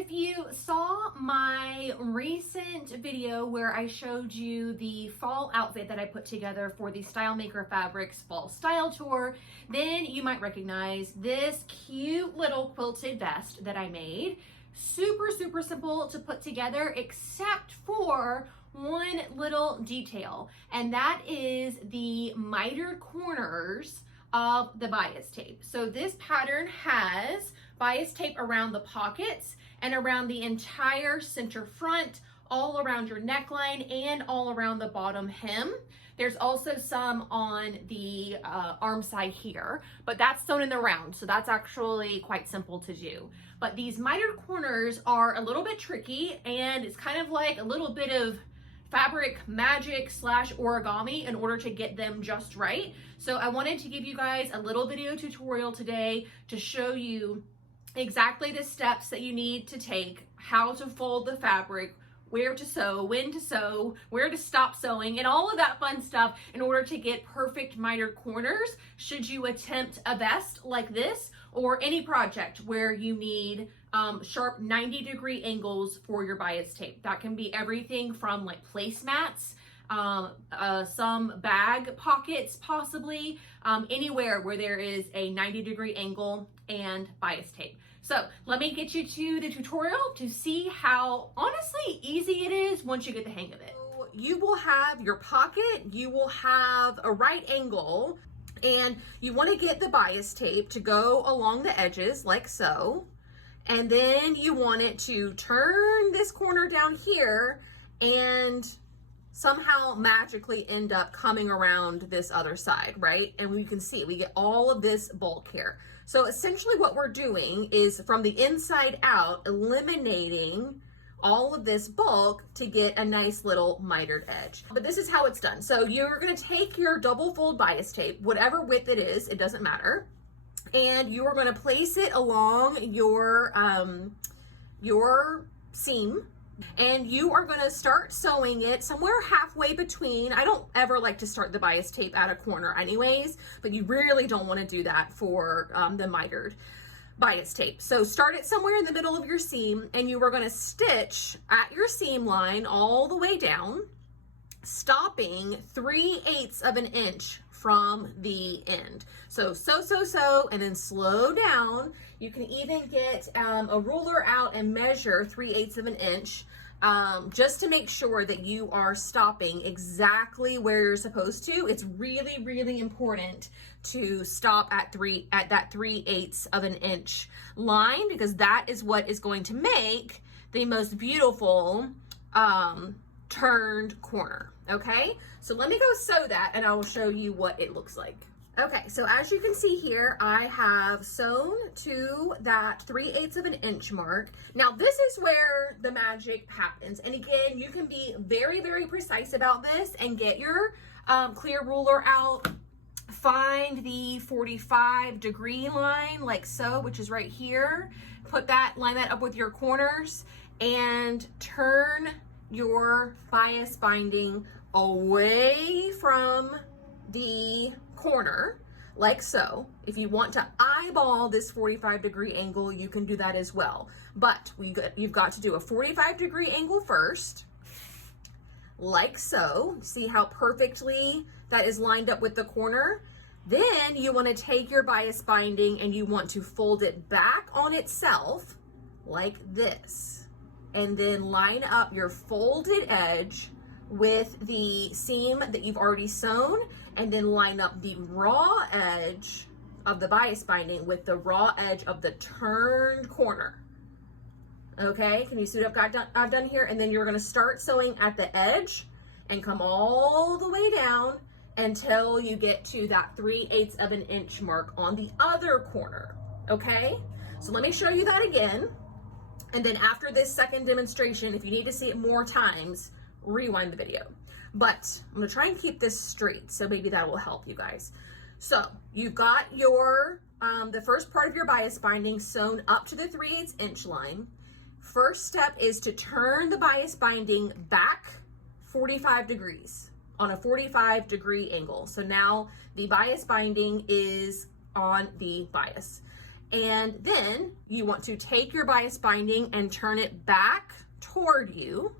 if you saw my recent video where I showed you the fall outfit that I put together for the Style Maker Fabrics Fall Style Tour, then you might recognize this cute little quilted vest that I made. Super, super simple to put together, except for one little detail, and that is the mitered corners of the bias tape. So this pattern has bias tape around the pockets and around the entire center front, all around your neckline and all around the bottom hem. There's also some on the arm side here, but that's sewn in the round, so that's actually quite simple to do. But these mitered corners are a little bit tricky, and it's kind of like a little bit of fabric magic / origami in order to get them just right. So I wanted to give you guys a little video tutorial today to show you exactly the steps that you need to take, how to fold the fabric, where to sew, when to sew, where to stop sewing, and all of that fun stuff in order to get perfect mitered corners should you attempt a vest like this or any project where you need sharp 90-degree angles for your bias tape. That can be everything from like placemats, some bag pockets possibly, anywhere where there is a 90-degree angle and bias tape. So let me get you to the tutorial to see how honestly easy it is once you get the hang of it. You will have your pocket, you will have a right angle, and you want to get the bias tape to go along the edges like so. And then you want it to turn this corner down here and somehow magically end up coming around this other side, right? And we can see we get all of this bulk here. So essentially what we're doing is from the inside out, eliminating all of this bulk to get a nice little mitered edge. But this is how it's done. So you're gonna take your double fold bias tape, whatever width it is, it doesn't matter. And you are gonna place it along your seam. And you are going to start sewing it somewhere halfway between. I don't ever like to start the bias tape at a corner anyways, but you really don't want to do that for the mitered bias tape. So start it somewhere in the middle of your seam, and you are going to stitch at your seam line all the way down, stopping 3/8 of an inch from the end. So, and then slow down. You can even get a ruler out and measure 3/8 of an inch just to make sure that you are stopping exactly where you're supposed to. It's really, really important to stop at that 3/8 of an inch line, because that is what is going to make the most beautiful turned corner. Okay, so let me go sew that and I will show you what it looks like. Okay, so as you can see here, I have sewn to that 3/8 of an inch mark. Now this is where the magic happens. And again, you can be very, very precise about this and get your clear ruler out. Find the 45-degree line like so, which is right here. Line that up with your corners and turn your bias binding away from the corner like so. If you want to eyeball this 45-degree angle, you can do that as well. But you've got to do a 45-degree angle first, like so. See how perfectly that is lined up with the corner? Then you want to take your bias binding and you want to fold it back on itself like this. And then line up your folded edge with the seam that you've already sewn, and then line up the raw edge of the bias binding with the raw edge of the turned corner. Okay, can you see what I've done here? And then you're gonna start sewing at the edge and come all the way down until you get to that 3/8 of an inch mark on the other corner. Okay, so let me show you that again. And then after this second demonstration, if you need to see it more times, rewind the video. But I'm gonna try and keep this straight, so maybe that will help you guys. So you've got your, the first part of your bias binding sewn up to the 3/8 inch line. First step is to turn the bias binding back 45 degrees on a 45-degree angle. So now the bias binding is on the bias. And then you want to take your bias binding and turn it back toward you,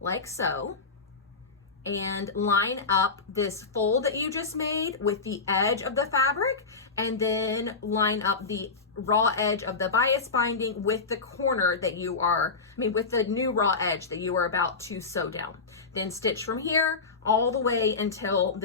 like so, and line up this fold that you just made with the edge of the fabric, and then line up the raw edge of the bias binding with the corner that you are, with the new raw edge that you are about to sew down. Then stitch from here all the way until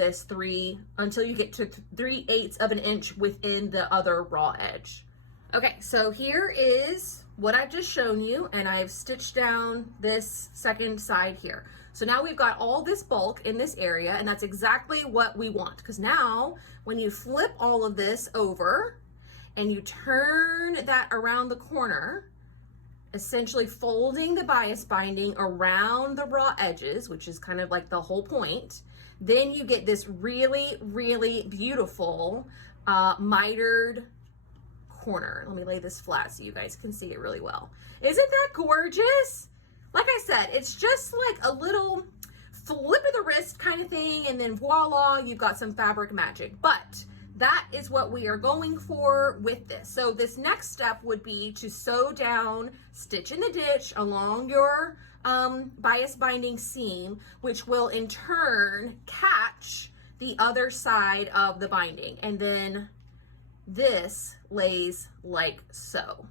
until you get to 3/8 of an inch within the other raw edge. Okay, so here is what I've just shown you, and I've stitched down this second side here. So now we've got all this bulk in this area, and that's exactly what we want, because now when you flip all of this over and you turn that around the corner, essentially folding the bias binding around the raw edges, which is kind of like the whole point, then you get this really, really beautiful mitered corner. Let me lay this flat so you guys can see it really well. Isn't that gorgeous? Like I said, it's just like a little flip of the wrist kind of thing, and then voila, you've got some fabric magic. But that is what we are going for with this. So this next step would be to sew down, stitch in the ditch along your bias binding seam, which will in turn catch the other side of the binding. And then this lays like so.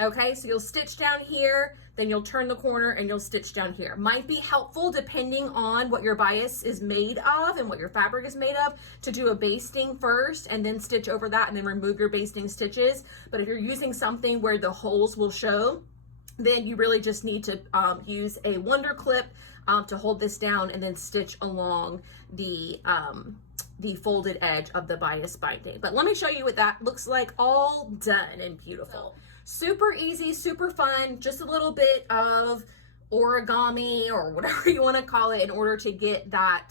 Okay, so you'll stitch down here, then you'll turn the corner and you'll stitch down here. Might be helpful depending on what your bias is made of and what your fabric is made of to do a basting first and then stitch over that and then remove your basting stitches. But if you're using something where the holes will show, then you really just need to use a wonder clip to hold this down and then stitch along the folded edge of the bias binding. But let me show you what that looks like all done and beautiful. Super easy, super fun, just a little bit of origami or whatever you want to call it in order to get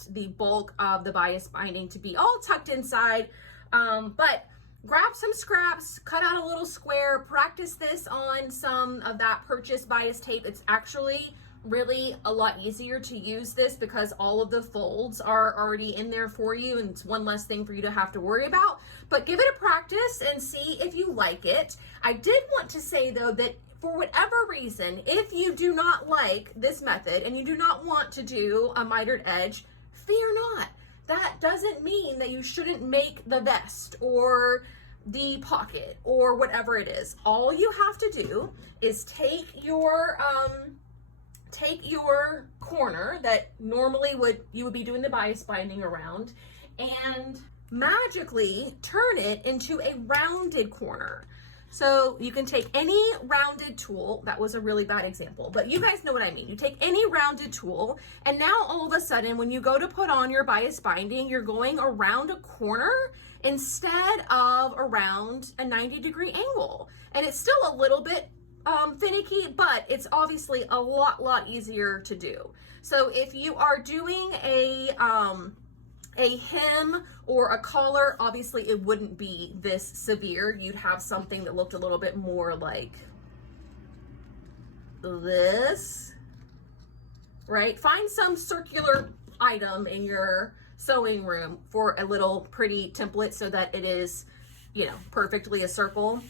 the bulk of the bias binding to be all tucked inside. But grab some scraps, cut out a little square, practice this on some of that purchased bias tape. It's actually really a lot easier to use this because all of the folds are already in there for you, and it's one less thing for you to have to worry about. But give it a practice and see if you like it. I did want to say though that for whatever reason, if you do not like this method and you do not want to do a mitered edge, fear not. That doesn't mean that you shouldn't make the vest or the pocket or whatever it is. All you have to do is take your corner that normally you would be doing the bias binding around and magically turn it into a rounded corner. So you can take any rounded tool. That was a really bad example, but you guys know what I mean. You take any rounded tool, and now all of a sudden when you go to put on your bias binding, you're going around a corner instead of around a 90-degree angle. And it's still a little bit finicky, but it's obviously a lot easier to do. So if you are doing a hem or a collar, obviously it wouldn't be this severe. You'd have something that looked a little bit more like this, right? Find some circular item in your sewing room for a little pretty template so that it is, you know, perfectly a circle.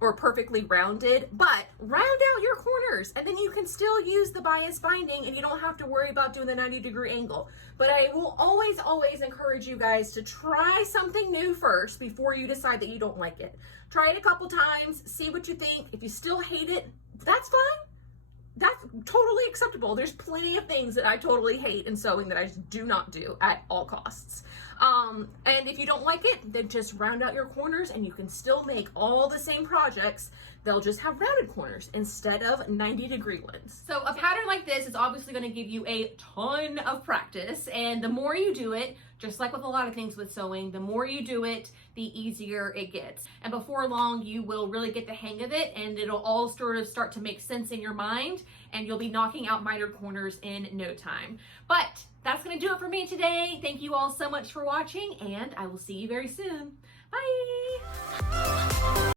Or perfectly rounded, but round out your corners and then you can still use the bias binding and you don't have to worry about doing the 90-degree angle. But I will always encourage you guys to try something new first before you decide that you don't like it. Try it a couple times, see what you think. If you still hate it, that's fine. That's totally acceptable. There's plenty of things that I totally hate in sewing that I just do not do at all costs. And if you don't like it, then just round out your corners and you can still make all the same projects. They'll just have rounded corners instead of 90-degree ones. So a pattern like this is obviously going to give you a ton of practice, and the more you do it, just like with a lot of things with sewing, the more you do it, the easier it gets. And before long, you will really get the hang of it, and it'll all sort of start to make sense in your mind, and you'll be knocking out mitered corners in no time. But that's going to do it for me today. Thank you all so much for watching, and I will see you very soon. Bye!